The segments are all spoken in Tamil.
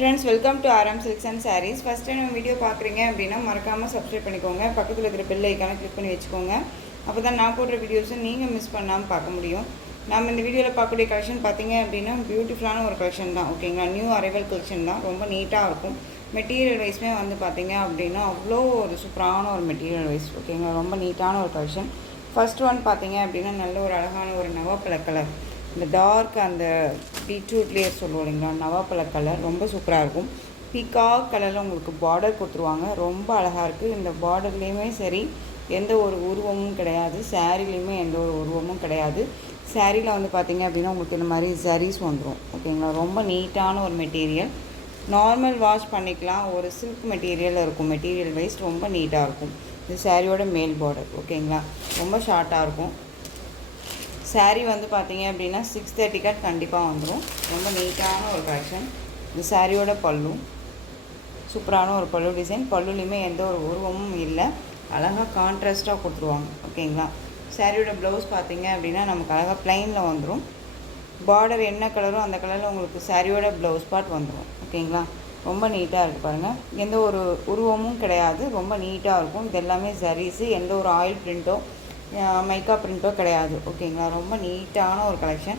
Friends, welcome to RM Silks and Sarees. First time video பார்க்குறீங்க அப்படின்னா மறக்காமல் சப்ஸ்கிரைப் பண்ணிக்கோங்க. பக்கத்தில் இருக்கிற பெல் ஐக்கானை கிளிக் பண்ணி வச்சுக்கோங்க. அப்போ தான் நான் போடுற வீடியோஸை நீங்கள் மிஸ் பண்ணாமல் பார்க்க முடியும். நம்ம இந்த வீடியோவில் பார்க்கக்கூடிய கலெக்ஷன் பார்த்தீங்க அப்படின்னா பியூட்டிஃபுல்லான ஒரு கலெக்ஷன் தான். ஓகேங்களா, நியூ அரைவல் கலெக்ஷன் தான். ரொம்ப நீட்டாக இருக்கும். மெட்டீரியல் வைஸ்மே வந்து பார்த்தீங்க அப்படின்னா அவ்வளோ ஒரு சூப்பரான ஒரு மெட்டீரியல் வைஸ். ஓகேங்களா, ரொம்ப நீட்டான ஒரு கலெக்ஷன். ஃபர்ஸ்ட் ஒன் பார்த்தீங்க அப்படின்னா நல்ல ஒரு அழகான ஒரு நவாப்பழ கலர். இந்த டார்க் அந்த பீட்ரூட்லேயே சொல்லுவோம் இல்லைங்களா, நவாப்பழ கலர் ரொம்ப சூப்பராக இருக்கும். பீகாக் கலரில் உங்களுக்கு பார்டர் கொடுத்துருவாங்க. ரொம்ப அழகாக இருக்குது. இந்த பார்டர்லேயுமே சரி எந்த ஒரு உருவமும் கிடையாது. சாரீலேயுமே எந்த ஒரு உருவமும் கிடையாது. சாரியில் வந்து பார்த்திங்க அப்படின்னா உங்களுக்கு இந்த மாதிரி ஜரீஸ் வந்துடும். ஓகேங்களா, ரொம்ப நீட்டான ஒரு மெட்டீரியல். நார்மல் வாஷ் பண்ணிக்கலாம். ஒரு சில்க் மெட்டீரியல் இருக்கும். மெட்டீரியல் வைஸ் ரொம்ப நீட்டாக இருக்கும். இது சாரியோட மேல் பார்டர். ஓகேங்களா, ரொம்ப ஷார்ட்டாக இருக்கும். சாரீ வந்து பார்த்தீங்க அப்படின்னா 630 கட் கண்டிப்பாக வந்துடும். ரொம்ப நீட்டான ஒரு கலெக்ஷன். இந்த சாரியோட பல்லு சூப்பரான ஒரு பல்லு டிசைன். பல்லுலேயுமே எந்த ஒரு உருவமும் இல்லை. அழகாக கான்ட்ராஸ்ட்டாக கொடுத்துருவாங்க. ஓகேங்களா, சாரியோட ப்ளவுஸ் பார்த்தீங்க அப்படின்னா நமக்கு அழகாக ப்ளைனில் வந்துடும். பார்டர் என்ன கலரோ அந்த கலரில் உங்களுக்கு சாரியோட ப்ளவுஸ் பார்ட் வந்துடும். ஓகேங்களா, ரொம்ப நீட்டாக இருக்குது பாருங்கள். எந்த ஒரு உருவமும் கிடையாது. ரொம்ப நீட்டாக இருக்கும். இது எல்லாமே ஜரீஸு. எந்த ஒரு ஆயில் பிரிண்ட்டோ மைக்கா பிரிண்ட்டோ கிடையாது. ஓகேங்களா, ரொம்ப நீட்டான ஒரு கலெக்ஷன்.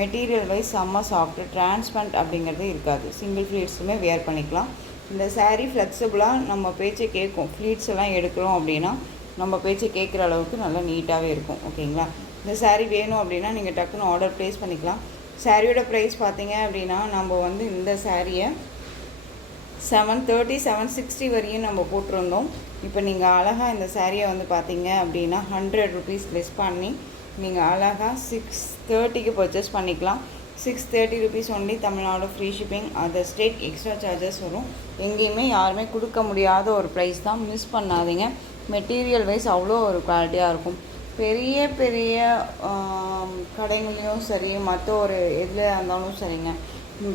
மெட்டீரியல் வைஸ் செம்ம சாஃப்ட். டிரான்ஸ்பரண்ட் அப்படிங்கிறது இருக்காது. சிங்கிள் ஃப்ளீட்ஸுமே வேர் பண்ணிக்கலாம். இந்த சாரீ ஃப்ளெக்சிபிளாக நம்ம பேச்சை கேட்கும். ஃப்ளீட்ஸ் எல்லாம் எடுக்கிறோம் அப்படின்னா நம்ம பேச்சை கேட்குற அளவுக்கு நல்லா நீட்டாகவே இருக்கும். ஓகேங்களா, இந்த சாரீ வேணும் அப்படின்னா நீங்கள் டக்குன்னு ஆர்டர் ப்ளேஸ் பண்ணிக்கலாம். சாரியோட ப்ரைஸ் பார்த்தீங்க அப்படின்னா நம்ம வந்து இந்த சாரியை 730 760 வரையும் நம்ம போட்டிருந்தோம். இப்போ நீங்கள் அழகாக இந்த சாரியை வந்து பார்த்தீங்க அப்படின்னா 100 rupees லெஸ் பண்ணி நீங்கள் அழகாக 630க்கு பர்ச்சேஸ் பண்ணிக்கலாம். 630 rupees only. Tamil Nadu free shipping. Other state extra charges வரும். எங்கேயுமே யாருமே கொடுக்க முடியாத ஒரு ப்ரைஸ் தான். மிஸ் பண்ணாதீங்க. மெட்டீரியல் வைஸ் அவ்வளோ ஒரு குவாலிட்டியாக இருக்கும். பெரிய பெரிய கடைகள்லையும் சரி, மற்ற ஒரு எதில் இருந்தாலும் சரிங்க,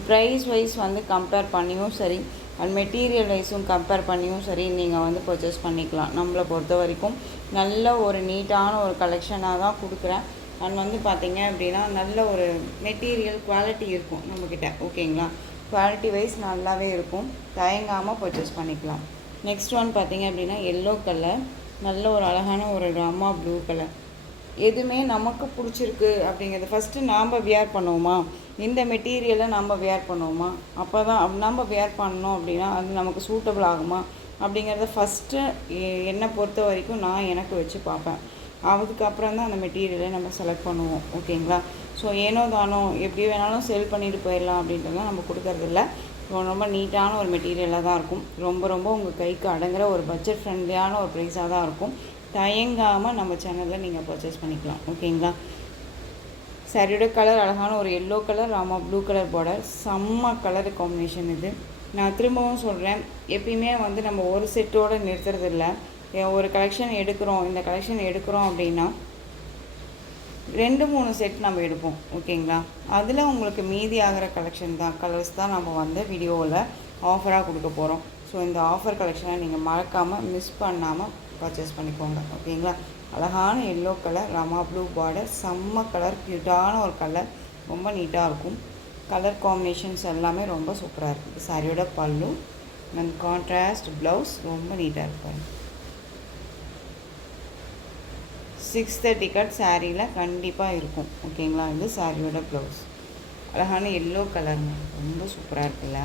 ப்ரைஸ் வைஸ் வந்து கம்பேர் பண்ணியும் சரி அண்ட் மெட்டீரியல் வைஸும் கம்பேர் பண்ணியும் சரி நீங்கள் வந்து பர்ச்சேஸ் பண்ணிக்கலாம். நம்மளை பொறுத்த வரைக்கும் நல்ல ஒரு நீட்டான ஒரு கலெக்ஷனாக தான் கொடுக்குறேன். அண்ட் வந்து பார்த்திங்க அப்படின்னா நல்ல ஒரு மெட்டீரியல் குவாலிட்டி இருக்கும் நம்மக்கிட்ட. ஓகேங்களா, குவாலிட்டி வைஸ் நல்லாவே இருக்கும். தயங்காமல் பர்ச்சேஸ் பண்ணிக்கலாம். நெக்ஸ்ட் ஒன் பார்த்திங்க அப்படின்னா எல்லோ கலர். நல்ல ஒரு அழகான ஒரு ராமா ப்ளூ கலர். எதுவுமே நமக்கு பிடிச்சிருக்கு அப்படிங்கிறது ஃபஸ்ட்டு நாம் வியர் பண்ணுவோமா, இந்த மெட்டீரியலை நம்ம வியர் பண்ணுவோமா, அப்போ தான் நம்ம வியர் பண்ணோம் அப்படின்னா அது நமக்கு சூட்டபிள் ஆகுமா அப்படிங்கிறத ஃபஸ்ட்டு என்னை பொறுத்த வரைக்கும் நான் எனக்கு வச்சு பார்ப்பேன். அதுக்கப்புறம் தான் அந்த மெட்டீரியலை நம்ம செலக்ட் பண்ணுவோம். ஓகேங்களா, ஸோ ஏனோ தானோ எப்படி வேணாலும் செல் பண்ணிட்டு போயிடலாம் அப்படின்றலாம் நம்ம கொடுக்கறதில்ல. ரொம்ப நீட்டான ஒரு மெட்டீரியலாக தான் இருக்கும். ரொம்ப ரொம்ப உங்கள் கைக்கு அடங்குற ஒரு பட்ஜெட் ஃப்ரெண்ட்லியான ஒரு ப்ரைஸாக தான் இருக்கும். தயங்காமல் நம்ம சேனலில் நீங்கள் பர்ச்சேஸ் பண்ணிக்கலாம். ஓகேங்களா, சாரியோட கலர் அழகான ஒரு yellow colour, Rama blue colour border. செம்ம கலர் காம்பினேஷன் இது. நான் திரும்பவும் சொல்கிறேன், எப்பயுமே வந்து நம்ம ஒரு செட்டோடு நிறுத்துறதில்ல. ஒரு கலெக்ஷன் எடுக்கிறோம், இந்த கலெக்ஷன் எடுக்கிறோம் அப்படின்னா 2-3 செட் நம்ம எடுப்போம். ஓகேங்களா, அதில் உங்களுக்கு மீதி ஆகிற கலெக்ஷன் தான், கலர்ஸ் தான் நம்ம வந்து வீடியோவில் ஆஃபராக கொடுக்க போகிறோம். ஸோ இந்த ஆஃபர் கலெக்ஷனை நீங்கள் மறக்காமல் மிஸ் பண்ணாமல் பர்ச்சேஸ் பண்ணிக்கோங்க. ஓகேங்களா, அழகான yellow colour, Rama blue border. செம்ம கலர், க்யூட்டான ஒரு கலர். ரொம்ப நீட்டாக இருக்கும். கலர் காம்பினேஷன்ஸ் எல்லாமே ரொம்ப சூப்பராக இருக்குது. சாரியோட பல்லு அண்ட் கான்ட்ராஸ்ட் ப்ளவுஸ் ரொம்ப நீட்டாக இருப்பாங்க. 630 கட் சாரியில் கண்டிப்பாக இருக்கும். ஓகேங்களா, இது சாரியோட ப்ளவுஸ். அழகான எல்லோ கலருங்க, ரொம்ப சூப்பராக இருக்குல்ல.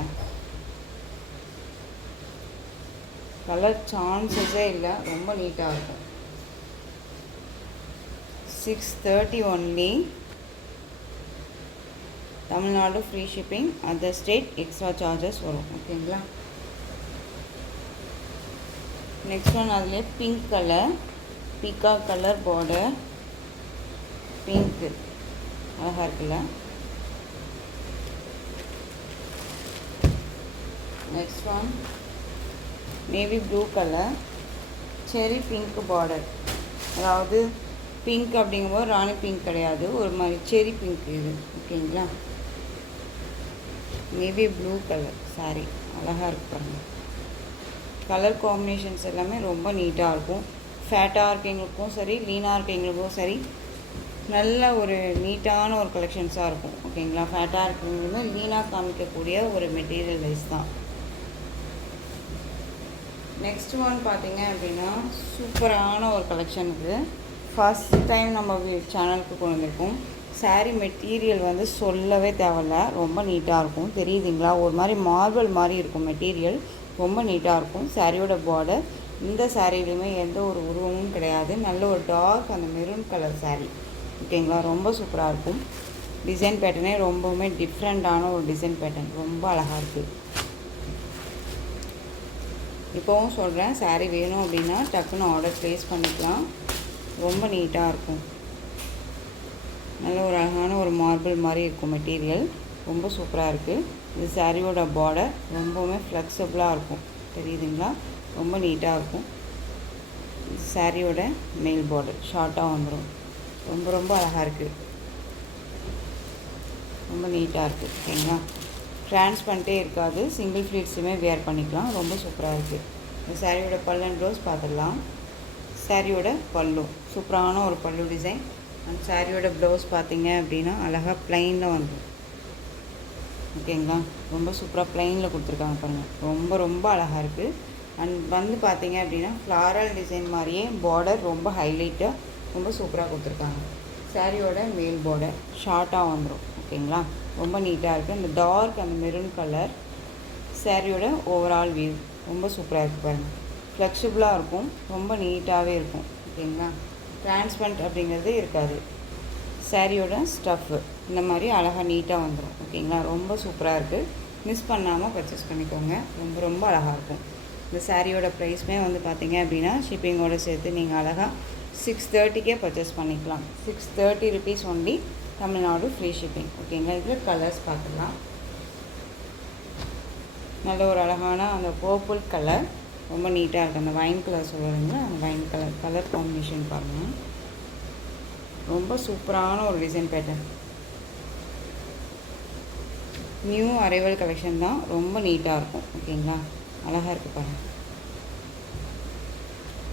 கலர் சான்சஸே இல்லை, ரொம்ப நீட்டாக இருக்கும். 630 only. Tamil Nadu free shipping. Other state extra charges வரும். ஓகேங்களா, நெக்ஸ்ட் ஒன் அதிலே pink colour, peacock colour border. Pink அழகாக இருக்குல்ல. Next one navy blue colour, செரி பிங்க் பார்டர். அதாவது பிங்க் அப்படிங்கும்போது ராணி பிங்க் கிடையாது, ஒரு மாதிரி செரி பிங்க் இது. ஓகேங்களா, நேவி ப்ளூ கலர் சாரி அழகாக இருக்கு பாருங்கள். கலர் காம்பினேஷன்ஸ் எல்லாமே ரொம்ப நீட்டாக இருக்கும். ஃபேட்டாக இருக்கவங்களுக்கும் சரி, லீனாக இருக்கவங்களுக்கும் சரி நல்ல ஒரு நீட்டான ஒரு கலெக்ஷன்ஸாக இருக்கும் ஓகேங்களா. ஃபேட்டாக இருக்கிறவங்க லீனாக காமிக்கக்கூடிய ஒரு மெட்டீரியல் வைஸ் தான். நெக்ஸ்ட் ஒன் பார்த்தீங்க அப்படின்னா சூப்பரான ஒரு கலெக்ஷன் இது. ஃபஸ்ட் டைம் நம்ம சேனலுக்கு கொண்டு வந்திருக்கோம். சாரீ மெட்டீரியல் வந்து சொல்லவே தேவையில்ல, ரொம்ப நீட்டாக இருக்கும். தெரியுதுங்களா, ஒரு மாதிரி மார்பிள் மாதிரி இருக்கும் மெட்டீரியல், ரொம்ப நீட்டாக இருக்கும். சாரியோட பார்டர், இந்த சாரிலையுமே எந்த ஒரு உருவமும் கிடையாது. நல்ல ஒரு டார்க் அந்த மெரூன் கலர் சாரீ ஓகேங்களா, ரொம்ப சூப்பராக இருக்கும். டிசைன் பேட்டர்னே ரொம்பவுமே டிஃப்ரெண்ட்டான ஒரு டிசைன் பேட்டர்ன், ரொம்ப அழகாக இருக்குது. இப்போவும் சொல்கிறேன், சாரீ வேணும் அப்படின்னா டக்குன்னு ஆர்டர் ப்ளேஸ் பண்ணிக்கலாம். ரொம்ப நீட்டாக இருக்கும். நல்ல ஒரு அழகான ஒரு மார்பிள் மாதிரி இருக்கும் மெட்டீரியல், ரொம்ப சூப்பராக இருக்குது. இது சாரியோட பார்டர் ரொம்பவுமே ஃப்ளெக்சிபிளாக இருக்கும். தெரியுதுங்களா, ரொம்ப நீட்டாக இருக்கும். சாரியோட மேல் பார்டர் ஷார்ட்டாக வந்துடும். ரொம்ப ரொம்ப அழகாக இருக்குது, ரொம்ப நீட்டாக இருக்குது ஓகேங்களா. ட்ரான்ஸ்பரண்ட்டே இருக்காது, சிங்கிள் ஃப்ளீட்ஸுமே வேர் பண்ணிக்கலாம். ரொம்ப சூப்பராக இருக்குது. இந்த சாரியோட பல்லு அண்ட் ப்ளவுஸ் பார்த்துடலாம். சாரியோட பல்லு சூப்பரான ஒரு பல்லு டிசைன். அண்ட் சாரியோட ப்ளவுஸ் பார்த்தீங்க அப்படின்னா அழகாக ப்ளைனில் வந்துடும் ஓகேங்களா. ரொம்ப சூப்பராக ப்ளைனில் கொடுத்துருக்காங்க பாருங்கள், ரொம்ப ரொம்ப அழகாக இருக்குது. அண்ட் வந்து பார்த்தீங்க அப்படின்னா ஃப்ளாரல் டிசைன் மாதிரியே பார்டர் ரொம்ப ஹைலைட்டாக ரொம்ப சூப்பராக கொடுத்துருக்காங்க. சாரியோட மேல் பார்டர் ஷார்ட்டாக வந்துடும் ஓகேங்களா, ரொம்ப நீட்டாக இருக்குது. இந்த டார்க் அந்த மெரூன் கலர் சாரியோட ஓவரால் வியூ ரொம்ப சூப்பராக இருக்குது பாருங்கள். ஃப்ளெக்சிபிளாக இருக்கும், ரொம்ப நீட்டாகவே இருக்கும் ஓகேங்களா. ட்ரான்ஸ்பரண்ட் அப்படிங்கிறது இருக்காது. சாரியோட ஸ்டஃப்பு இந்த மாதிரி அழகாக நீட்டாக வந்துடும் ஓகேங்களா, ரொம்ப சூப்பராக இருக்குது. மிஸ் பண்ணாமல் பர்ச்சேஸ் பண்ணிக்கோங்க, ரொம்ப ரொம்ப அழகாக இருக்கும். இந்த சாரியோட ப்ரைஸ்மே வந்து பார்த்தீங்க அப்படின்னா ஷிப்பிங்கோடு சேர்த்து நீங்கள் அழகாக 630 பர்ச்சேஸ் பண்ணிக்கலாம். 630 rupees only, Tamil Nadu free shipping ஓகேங்களா. இதில் கலர்ஸ் பார்க்கலாம். நல்ல ஒரு அழகான அந்த பர்பிள் கலர் ரொம்ப நீட்டாக இருக்குது. அந்த வைன் கலர் சொல்லுறீங்களா, அந்த வைன் கலர் காம்பினேஷன் பாருங்கள், ரொம்ப சூப்பரான ஒரு design pattern. New arrival collection தான், ரொம்ப நீட்டாக இருக்கும் ஓகேங்களா, அழகாக இருக்குது பாருங்கள்.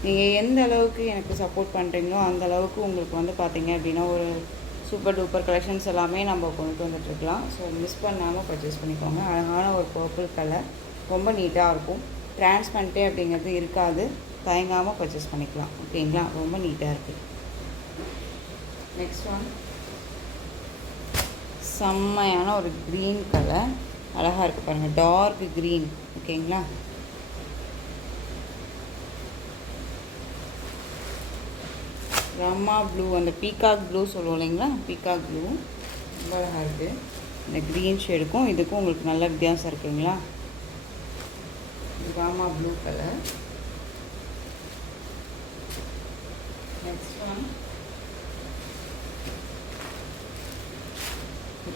நீங்கள் எந்த அளவுக்கு எனக்கு சப்போர்ட் பண்ணுறீங்களோ அந்த அளவுக்கு உங்களுக்கு வந்து பார்த்தீங்க அப்படின்னா ஒரு சூப்பர் டூப்பர் கலெக்ஷன்ஸ் எல்லாமே நம்ம கொண்டு வந்துட்டுருக்கலாம். ஸோ மிஸ் பண்ணாமல் பர்ச்சேஸ் பண்ணிக்கோங்க. அழகான ஒரு பர்பிள் கலர் ரொம்ப நீட்டாக இருக்கும். ட்ரான்ஸ்பரண்ட்டே அப்படிங்கிறது இருக்காது, தயங்காமல் பர்ச்சேஸ் பண்ணிக்கலாம் ஓகேங்களா, ரொம்ப நீட்டாக இருக்குது. நெக்ஸ்ட் ஒன் செம்மையான ஒரு க்ரீன் கலர், அழகாக இருக்குது பாருங்கள், டார்க் க்ரீன் ஓகேங்களா. ரம்மா ப்ளூ, அந்த பீகாக் ப்ளூ சொல்லுவோம் இல்லைங்களா, பீகாக் ப்ளூ ரொம்ப அழகாக இருக்குது. இந்த க்ரீன் ஷேடுக்கும் இதுக்கும் உங்களுக்கு நல்ல வித்தியாசம் இருக்குங்களா. Rama blue colour. Next one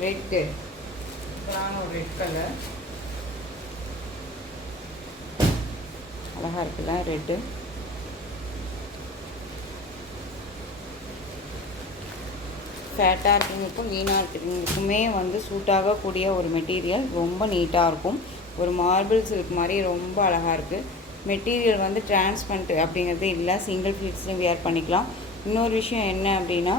red, ஒரு ரெட் கலர் அழகாக இருக்குல்ல ரெட்டு. ஃபேட்டாக இருக்கிறவங்களுக்கும் லீனாக இருக்கிறவங்களுக்குமே வந்து சூட் ஆகக்கூடிய ஒரு மெட்டீரியல், ரொம்ப நீட்டாக இருக்கும். ஒரு மார்பிள் சில்க் மாதிரி ரொம்ப அழகாக இருக்குது. மெட்டீரியல் வந்து டிரான்ஸ்பரண்ட் அப்படிங்கிறது இல்லை, சிங்கிள் ஃப்ளீட்ஸ்லையும் வியர் பண்ணிக்கலாம். இன்னொரு விஷயம் என்ன அப்படின்னா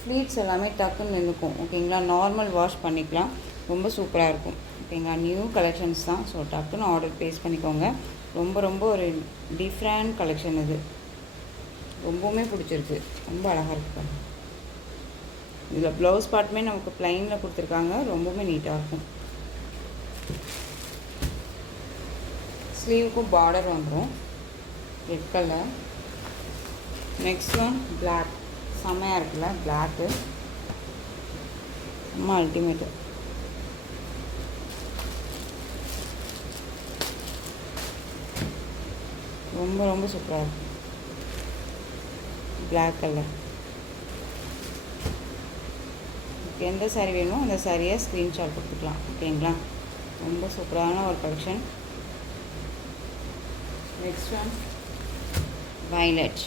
ஃப்ளீட்ஸ் எல்லாமே டக்குன்னு நின்றுக்கும் ஓகேங்களா, நார்மல் வாஷ் பண்ணிக்கலாம், ரொம்ப சூப்பராக இருக்கும் ஓகேங்களா. நியூ கலெக்ஷன்ஸ் தான், ஸோ டக்குன்னு ஆர்டர் ப்ளேஸ் பண்ணிக்கோங்க. ரொம்ப ரொம்ப ஒரு டிஃப்ரெண்ட் கலெக்ஷன் இது, ரொம்பவுமே பிடிச்சிருக்கு, ரொம்ப அழகாக இருக்குது. இதில் ப்ளவுஸ் பார்ட்டுமே நமக்கு ப்ளைனில் கொடுத்துருக்காங்க, ரொம்பவுமே நீட்டாக இருக்கும். ஸ்லீவுக்கும் பார்டர் வந்துடும் red colour. Next one black, செம்மையாக இருக்குல்ல பிளாக்கு, ரொம்ப அல்டிமேட்டு. ரொம்ப ரொம்ப சூப்பராக இருக்கும் பிளாக் கலர். எந்த சாரீ வேணுமோ அந்த சாரியை ஸ்க்ரீன்ஷாட் கொடுத்துக்கலாம் ஓகேங்களா, ரொம்ப சூப்பரான ஒரு collection. Next one violet,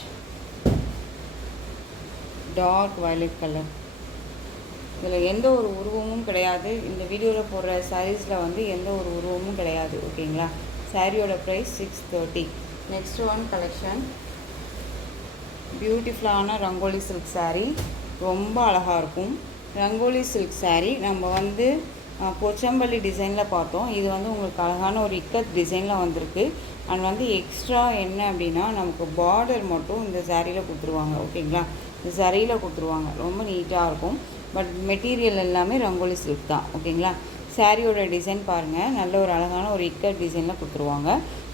dark violet colour. இதில் எந்த ஒரு உருவமும் கிடையாது, இந்த வீடியோவில் போடுற சாரீஸில் வந்து எந்த ஒரு உருவமும் கிடையாது ஓகேங்களா. சாரியோட ப்ரைஸ் 630. நெக்ஸ்ட் ஒன் கலெக்ஷன் பியூட்டிஃபுல்லான ரங்கோலி சில்க் சாரீ, ரொம்ப அழகாக இருக்கும். ரங்கோலி சில்க் saree நம்ம வந்து போச்சம்பள்ளி டிசைனில் பார்த்தோம். இது வந்து உங்களுக்கு அழகான ஒரு இக்கத் டிசைனில் வந்திருக்கு. அண்ட் வந்து எக்ஸ்ட்ரா என்ன அப்படின்னா நமக்கு பார்டர் மட்டும் இந்த சாரியில் கொடுத்துருவாங்க. ஓகேங்களா, இந்த சரியில் கொடுத்துருவாங்க. ரொம்ப நீட்டாக இருக்கும். பட் மெட்டீரியல் எல்லாமே ரங்கோலி சில்க் தான். ஓகேங்களா, சாரியோட டிசைன் பாருங்கள், நல்ல ஒரு அழகான ஒரு இக்கட் டிசைனில் கொடுத்துருவாங்க.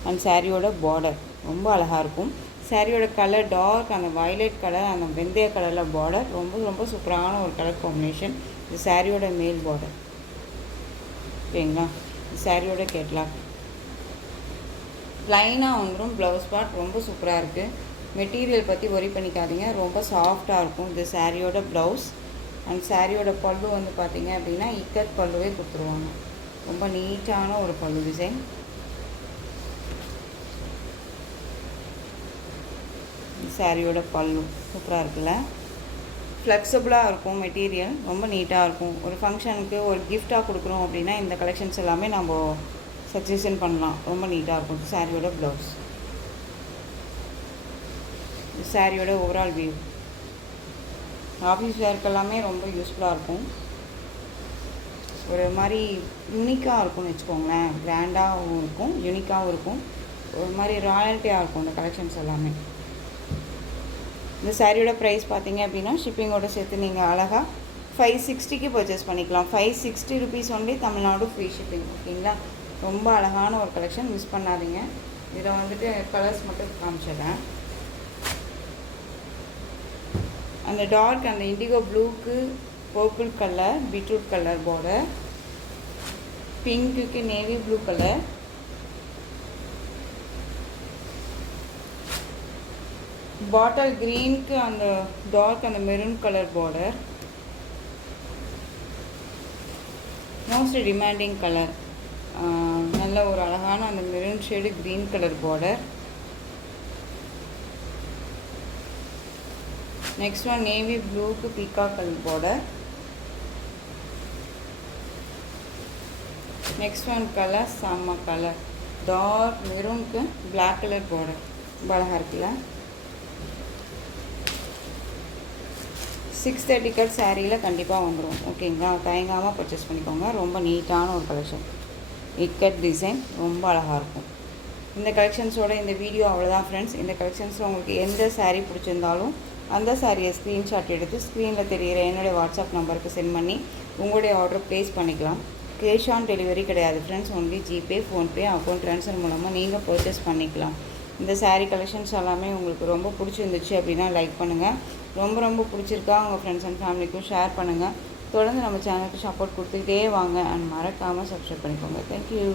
அண்ட் சாரியோட பார்டர் ரொம்ப அழகாக இருக்கும். சாரியோட கலர் டார்க், அந்த வயலட் கலர், அந்த வெந்தய கலரில் பார்டர் ரொம்ப ரொம்ப சூப்பரான ஒரு கலர் காம்பினேஷன். இது சாரியோட மேல் பார்டர். ஓகேங்களா, இது சாரியோட கேட்லாக். ப்ளைனாக வந்துடும். ப்ளவுஸ் பார்ட் ரொம்ப சூப்பராக இருக்குது. மெட்டீரியல் பற்றி ஒரி பண்ணிக்காதீங்க, ரொம்ப சாஃப்டாக இருக்கும். இது சாரியோட ப்ளவுஸ். அண்ட் சாரியோட பல்லு வந்து பார்த்திங்க அப்படின்னா இக்கத் பல்லுவே கொடுத்துருவாங்க. ரொம்ப நீட்டான ஒரு பல்லு டிசைன். சாரியோட பல்லு சூப்பராக இருக்குல்ல, ஃப்ளெக்சிபிளாக இருக்கும். மெட்டீரியல் ரொம்ப நீட்டாக இருக்கும். ஒரு ஃபங்க்ஷனுக்கு ஒரு கிஃப்டாக கொடுக்குறோம் அப்படின்னா இந்த கலெக்ஷன்ஸ் எல்லாமே நம்ம சஜஷன் பண்ணலாம். ரொம்ப நீட்டாக இருக்கும். சாரியோட ப்ளவுஸ். சாரியோட ஓவரால் வியூ. ஆஃபீஸ் வேர்க்கு எல்லாமே ரொம்ப யூஸ்ஃபுல்லாக இருக்கும். ஒரு மாதிரி யூனிக்காக இருக்கும்னு வச்சுக்கோங்களேன். கிராண்டாகவும் இருக்கும், யூனிக்காகவும் இருக்கும், ஒரு மாதிரி ராயல்ட்டியாக இருக்கும் இந்த கலெக்ஷன்ஸ் எல்லாமே. இந்த சாரியோட ப்ரைஸ் பார்த்தீங்க அப்படின்னா ஷிப்பிங்கோடு சேர்த்து நீங்கள் அழகாக 560க்கு பர்ச்சேஸ் பண்ணிக்கலாம். 560 rupees only, Tamil Nadu free shipping. ஓகேங்களா, ரொம்ப அழகான ஒரு கலெக்ஷன், மிஸ் பண்ணாதீங்க. இதை வந்துட்டு கலர்ஸ் மட்டும் காமிச்சிடுறேன். அந்த டார்க், அந்த இண்டிகோ ப்ளூக்கு purple colour, beetroot colour border, பிங்க்குக்கு நேவி ப்ளூ கலர், பாட்டில் க்ரீனுக்கு அந்த டார்க் அந்த maroon colour border, most demanding colour, நல்ல ஒரு அழகான அந்த maroon shade green colour border. Next one navy ப்ளூக்கு peacock colour border. Next one colour செம்ம கலர், டார்க் மெரூனுக்கு பிளாக் கலர் பார்டர். ரொம்ப அழகாக இருக்குல்ல. 630 கட் சாரியில் கண்டிப்பாக வந்துடும். ஓகேங்களா, தயங்காமல் பர்ச்சேஸ் பண்ணிக்கோங்க. ரொம்ப நீட்டான ஒரு கலெக்ஷன், இக்கட் டிசைன் ரொம்ப அழகாக இருக்கும். இந்த கலெக்ஷன்ஸோட இந்த வீடியோ அவ்வளோதான் ஃப்ரெண்ட்ஸ். இந்த கலெக்ஷன்ஸில் உங்களுக்கு எந்த சாரீ பிடிச்சிருந்தாலும் அந்த சாரியை ஸ்க்ரீன்ஷாட் எடுத்து ஸ்க்ரீனில் தெரிகிற என்னுடைய வாட்ஸ்அப் நம்பருக்கு சென்ட் பண்ணி உங்களுடைய ஆர்டர் ப்ளேஸ் பண்ணிக்கலாம். கேஷ் ஆன் டெலிவரி கிடையாது friends, only GPay, PhonePe, account transfer மூலமாக நீங்கள் பர்ச்சேஸ் பண்ணிக்கலாம். இந்த சாரீ கலெக்ஷன்ஸ் எல்லாமே உங்களுக்கு ரொம்ப பிடிச்சிருந்துச்சு அப்படின்னா லைக் பண்ணுங்கள். ரொம்ப ரொம்ப பிடிச்சிருக்கா உங்கள் ஃப்ரெண்ட்ஸ் அண்ட் ஃபேமிலிக்கும் ஷேர் பண்ணுங்கள். தொடர்ந்து நம்ம சேனலுக்கு சப்போர்ட் கொடுத்துக்கிட்டே வாங்க. அண்ட் மறக்காமல் சப்ஸ்கிரைப் பண்ணிக்கோங்க. தேங்க்யூ.